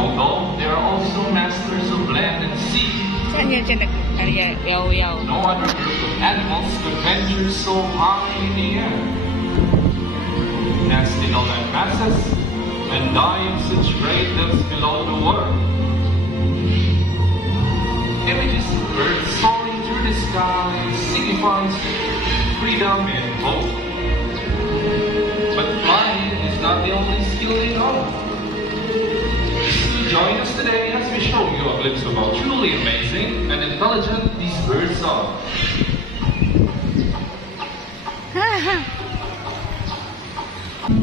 Although they are also masters of land and sea, Saan yan siya nag-yaw-yaw? no other group of animals could venture so high in the air, nest in all land masses, and die in such great depths below the world. Images of birds soaring through the sky signifies freedom and hope. But flying is not the only skill they know. So join us today as we show you a glimpse of how truly amazing and intelligent these birds are.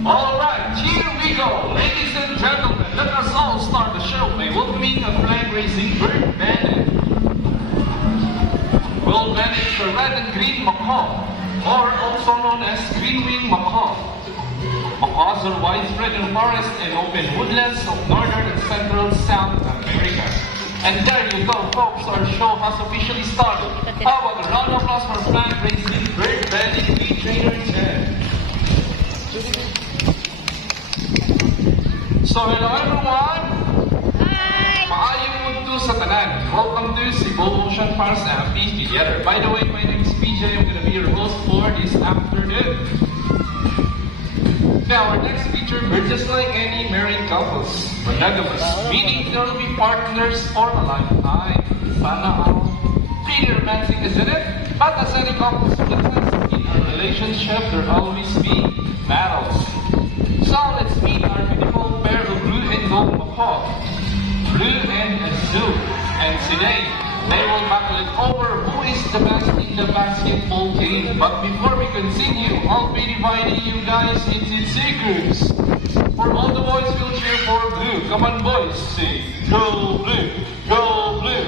Alright, here we go. Ladies and gentlemen, let us all start the show by welcoming a flag-raising bird bandit. Well, bandit is the red and green macaw, or also known as green-winged macaw. Macaws are widespread in forests and open woodlands of northern and central South America. And there you go, folks, our show has officially started. How about a round of applause for flag-raising bird bandit lead trainer Ted? So hello everyone! Hi! Maayong mundo sa tanan. Welcome to Cebu Ocean Parks Amphitheater. By the way, my name is PJ. I'm going to be your host for this afternoon. Now, our next feature, we're just like any married couples. Monogamous, meaning they'll be partners for a lifetime. Sana all. Pretty romantic, isn't it? But as any couples witness, in a relationship, there'll always be battles. So let's meet our beautiful pair of blue and gold macaw, Blue and Azul. And today, they will battle it over who is the best in the basketball game. But before we continue, I'll be dividing you guys into two groups. For all the boys, we'll cheer for blue. Come on, boys, say, go blue, go blue.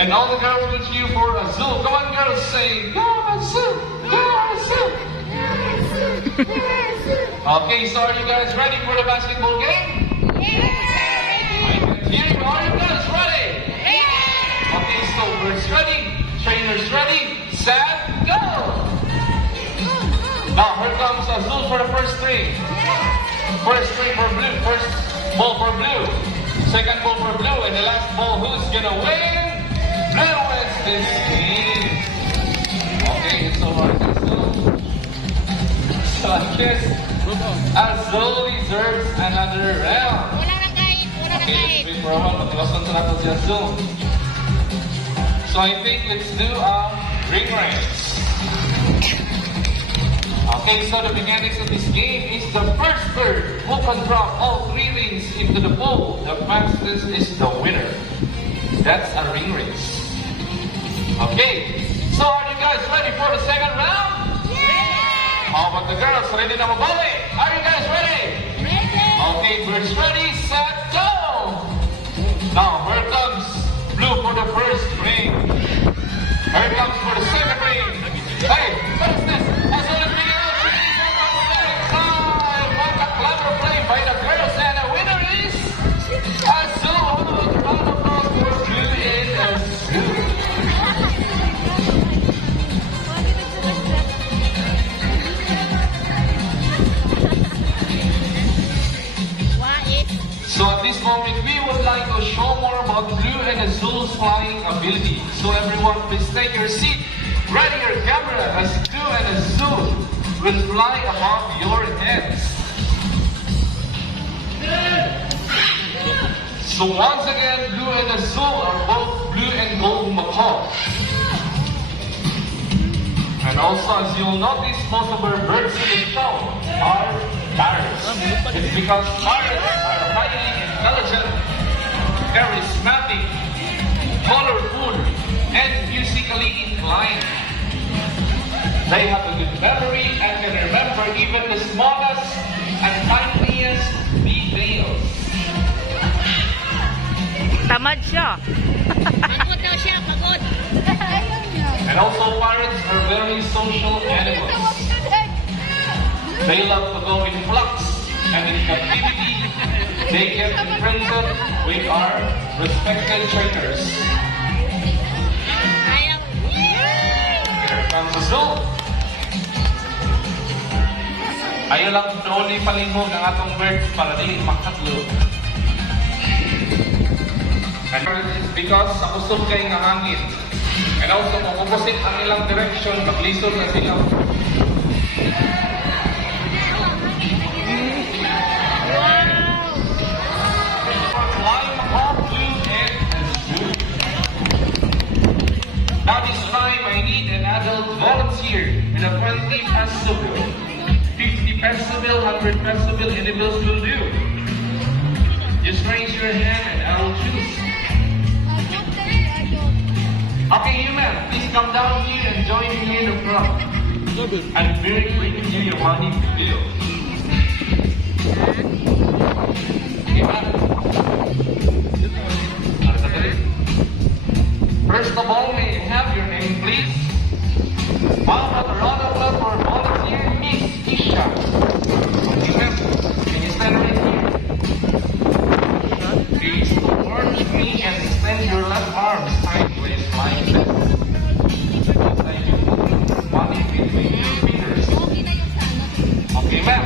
And all the girls will cheer for Azul. Come on, girls, say, go Azul, go Azul. Okay, so are you guys ready for the basketball game? I can hear you. Are you guys ready? Okay, so birds ready, trainers ready, set, go! Now here comes Azul for the first string. First string for blue, first ball for blue, second ball for blue, and the last ball, who's gonna win? Blue wins this game. Okay, so hard Azul. So I guess Azul deserves another round. Okay, let's wait for a while. Maglasan sa natin si Azul. So I think let's do a ring race. Okay, so the mechanics of this game is the first bird who can drop all three rings into the pool. The fastest is the winner. That's a ring race. Okay, so are you guys ready for the second round? How about the girls? Ready na mabali? Are you guys ready? Okay, birds ready, set, go! Now, here comes blue for the first ring. Here comes for the second ring. Hey, what is this? What's on the video? What a clever play by the girls, and the winner is Azul. Round of applause for blue and Azul. So at this moment, we would like to show more about Blue and Azul's flying ability. So everyone, please take your seat. Ready your camera as Blue and Azul will fly above your heads. So once again, Blue and Azul are both blue and gold macaw. And also, as you'll notice, most of our birds in the show are parrots. It's because parrots are highly intelligent, charismatic, colorful, and musically inclined. They have a good memory and can remember even the smallest and tiniest details. Tamad siya. Pagod daw siya, pagod. And also, parrots are very social animals. They love to go in flocks, and in captivity, they get imprinted with our respected trainers. Here comes Azul. Ayaw lang only palingog ng atong birds para dili makatlo. And it's because sa kusog kay nga hangin. And also kung opposite ang ilang direction, maglisod na sila. Flying above blue and blue. Now this time I need an adult volunteer with a 20 peso bill. 50 peso bill, 100 peso bill, any bills will do. Just raise your hand and I will choose. Okay, you ma'am, please come down here and join me in the front. I'm very bringing you your money bill. Okay, ma'am. First of all, may I have your name, please? One for the round of applause for volunteer, Miss Isha. Okay, ma'am. Can you stand right here? Please turn with me and extend your left arm sideways like this. Inside you put money between your fingers. Okay, ma'am.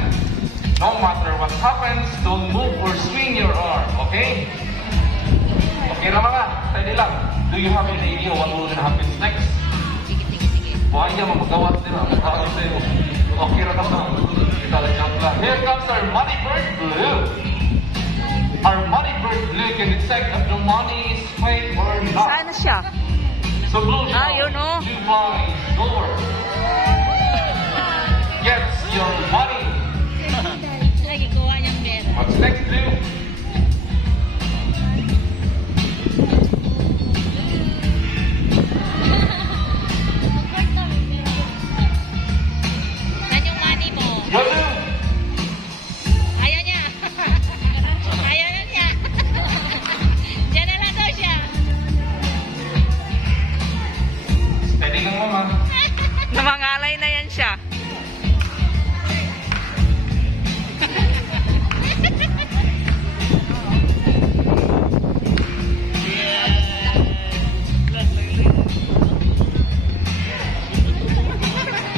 No matter what happens, don't move or swing your arm, okay? Okay na mga, steady lang. Do you have any idea what will happen next? Buhay niya, mamagawas nila. Maraming sa'yo. Okay na ka. Kita lang jump lang. Here comes our money bird blue. Our money bird blue can detect if the money is fake or not. Saan na siya? So blue now, Yun o. two lines, door. Gets your money. Lagi kuha niyang pera. What's next, blue? Yan yung money mo. Yellow. Ayaw niya. Ayaw na niya. Diyan na lang daw siya. Steady lang mama. Namangalay na yan siya.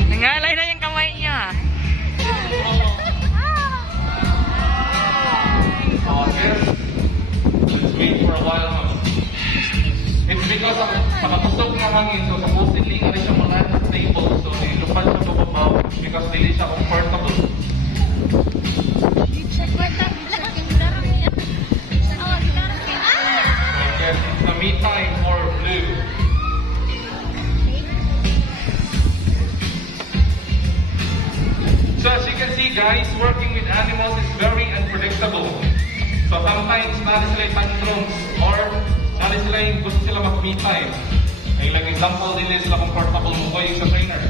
Nangalay na yung kamay niya. Oh, yes. Let's wait for a while. It's because of makatusok nga hangin. So, supposedly, nga rin siya mga stable. So, nilupad siya pababaw because dili siya comfortable. I guess it's the me time for blue. So, as you can see, guys, working with animals is very unpredictable. So, sometimes, nari sila yung tantrums or nari sila yung gusto sila mag-me time. Ay, like example, dili sila comfortable mo ko yung sa trainer.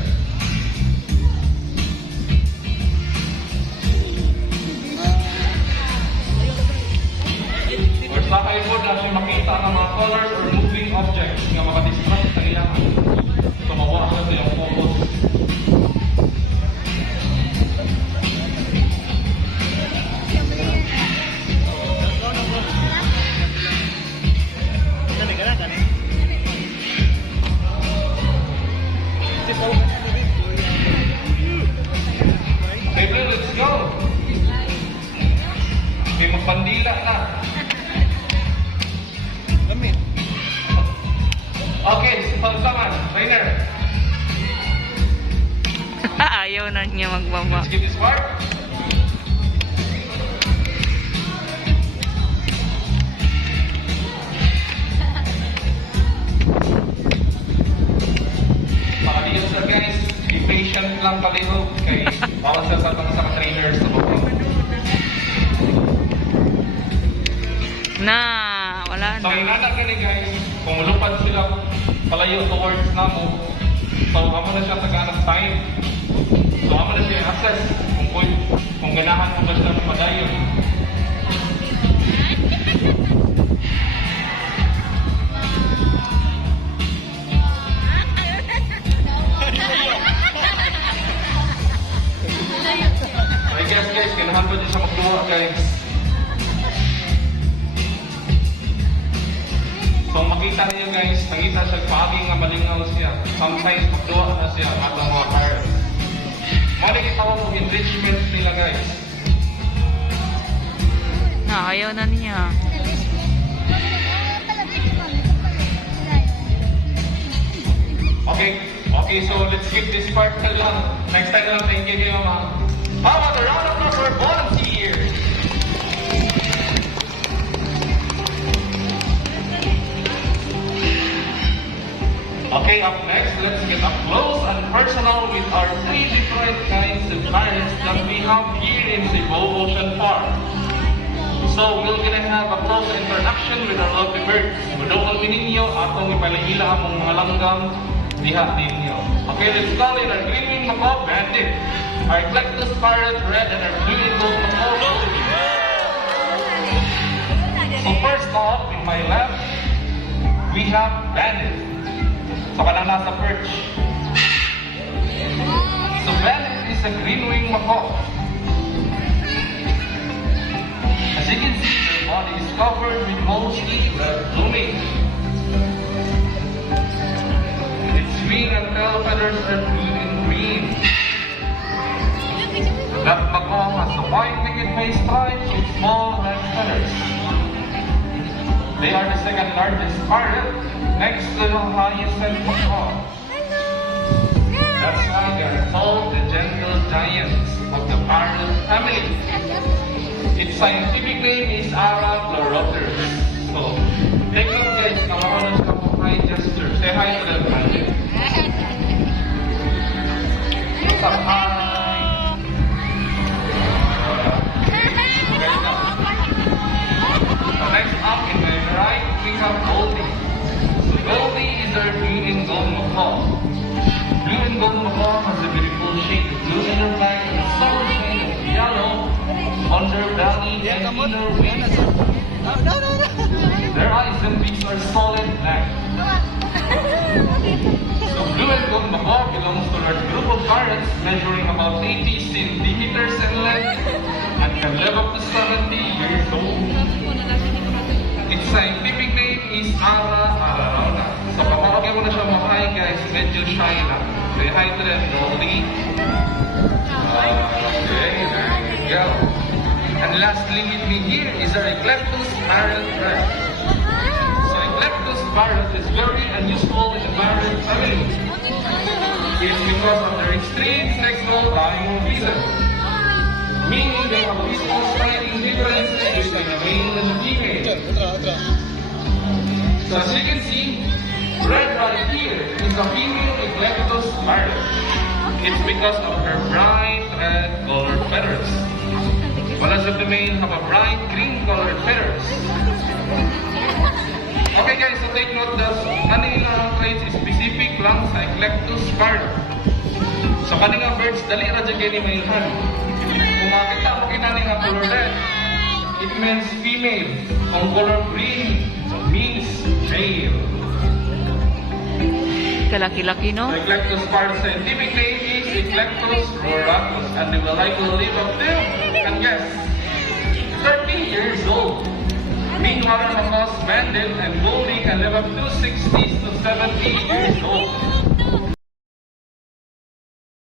Or sa kayo po na siya makita ng mga colors or moving objects nga makadistract sa ilangan. So, mawa siya silang focus. Okay, Blue, let's go. Okay, magpandila na. Okay, pagsaman, trainer. Ayaw na niya magbaba. Let's get this part. Pakalihan sa guys, be patient lang palihog kay bawal sa trainers sa baba. Na, wala So, yung na. anak ka guys, kung lupad sila palayo towards na mo, so amo na siya taganang time. So, amo na siya access kung ganahan mo ba siya madayon. So, I guess guys, ganahan ba siya magtuwa guys. So makita niyo guys, nakita siya pagi nga malingaw siya. Sometimes magduwa na siya atong mga cards. Mali kita mo enrichment nila guys. Ayaw na niya. Okay, so let's skip this part na lang. Next time na lang, thank you, Mama. How about a round of applause for Bonzi here? Okay, up next, let's get up close and personal with our three different kinds of parrots that we have here in Cebu Ocean Park. So, we're gonna have a close interaction with our lovely birds. Madungan ninyo atong ipalihila among mga langgam diha ninyo. Okay, let's call in our green macaw bandit, our Eclectus parrot red, and our blue and gold macaw gold. So first off, in my left, we have bandit. So kanang nasa perch. So bandit is a green-winged macaw. As you can see, their body is covered with mostly red plumage. Its wing and tail feathers are blue and green. The black macaw has a white-winged face stripe with small red feathers. They are the second largest parrot, next to the hyacinth macaw. That's why they are called the gentle giants of the parrot family. Its scientific name is Ara pleuropterus. So, take a look guys, kawalan siya po hi gesture. Say hi to them, bandit. What's up, hi? Next up in my right, we have Goldie. So Goldie is our blue and gold macaw. Blue and gold macaw has a beautiful shade of blue in her back and a subtle shade of yellow on their belly and inner wings. Their eyes and beaks are solid black. So blue and gold macaw belongs to our group of parrots measuring about 80 centimeters in length and can live up to 70 years old. Its scientific name is Ara ararona. So kapag mo na siya hi guys, medyo shy lang. Say hi to them, Goldie. Okay, there you go. And lastly with me here is our Eclectus parrot red. So Eclectus parrot is very unusual in the parrot family. It's because of their extreme sexual dimorphism, meaning they have visual striking differences between the male and the female. So as you can see, red right here is a female Eclectus parrot. It's because of her bright red colored feathers. Whereas the male have a bright green colored feathers. Okay guys, so take note that kanina traits is specific lang sa Eclectus parrot. So kanina birds, dali ra dyan gani mayhan. Kung makita mo kinani nga color red, it means female. Kung color green, means male. Kalaki-laki, no? The Eclectus parrot's scientific name is Eclectus roratus, and they will likely live up to, and guess, 30 years old. Meanwhile, macaws, bandit, and Goldie can live up to 60 to 70 years old.